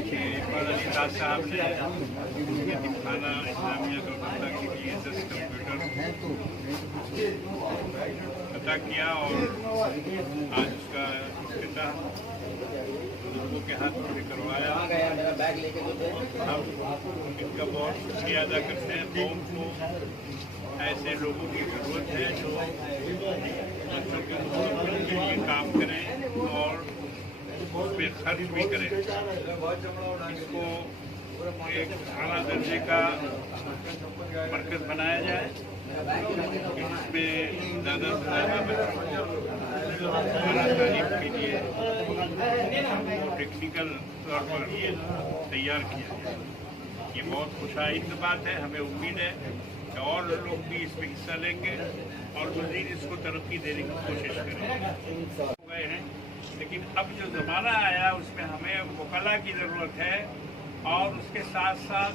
इकबाल अली ताज साहब ने यतीमखाना इस्लामिया कलकत्ता के लिए 10 कंप्यूटर अता किया और आज उसका इफ्तिताह लोगों के हाथों से करवाया। हम इनका बहुत शुक्रिया अदा करते हैं। कौम को ऐसे लोगों की ज़रूरत है जो बच्चों के मुस्तक़बिल के लिए काम करें और उस पर खर्च भी करें। इसको एक आला दर्जे का मरकज़ बनाया जाए जिसमें ज़्यादा से ज़्यादा बच्चों को आला तालीम के लिए टेक्निकल तौर पर तैयार किया जाए। ये बहुत खुशाइंद बात है। हमें उम्मीद है कि और लोग भी इसमें हिस्सा लेंगे और मज़ीद इसको तरक्की देने की कोशिश करेंगे। गए हैं लेकिन अब जो ज़माना आया उसमें हमें वकला की ज़रूरत है और उसके साथ साथ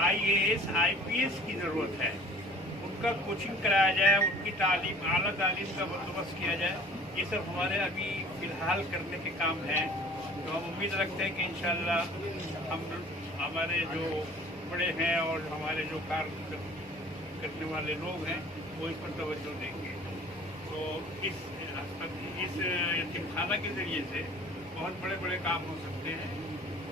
IAS IPS की ज़रूरत है। उनका कोचिंग कराया जाए, उनकी तालीम आला तालीम का बंदोबस्त किया जाए। ये सब हमारे अभी फ़िलहाल करने के काम हैं। तो हम उम्मीद रखते हैं कि इंशाअल्लाह हमारे जो बड़े हैं और हमारे जो कार्य करने वाले लोग हैं वो इस पर तवज्जो देंगे। तो इस यतीमखाना के ज़रिए से बहुत बड़े बड़े काम हो सकते हैं।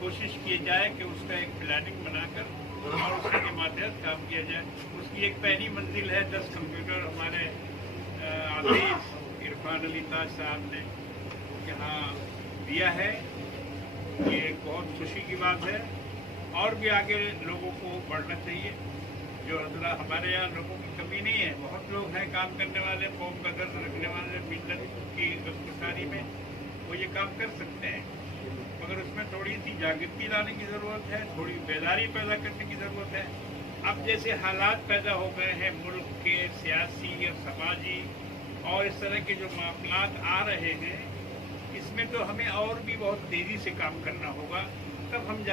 कोशिश की जाए कि उसका एक प्लानिंग बनाकर और उसके माध्यम काम किया जाए। उसकी एक पहली मंजिल है 10 कंप्यूटर हमारे आज़ीज़ इरफान अली ताज साहब ने यहाँ दिया है। ये एक बहुत खुशी की बात है और भी आगे लोगों को बढ़ना चाहिए। जो हमारे यहाँ लोगों की कमी नहीं है, बहुत लोग हैं काम करने वाले, कौम का दर्द रखने वाले, मिल्लत की गस्तानी में वो ये काम कर सकते हैं, मगर उसमें थोड़ी सी जागृति लाने की ज़रूरत है, थोड़ी बेदारी पैदा करने की ज़रूरत है। अब जैसे हालात पैदा हो गए हैं मुल्क के सियासी और समाजी और इस तरह के जो मामलात आ रहे हैं, इसमें तो हमें और भी बहुत तेज़ी से काम करना होगा, तब हम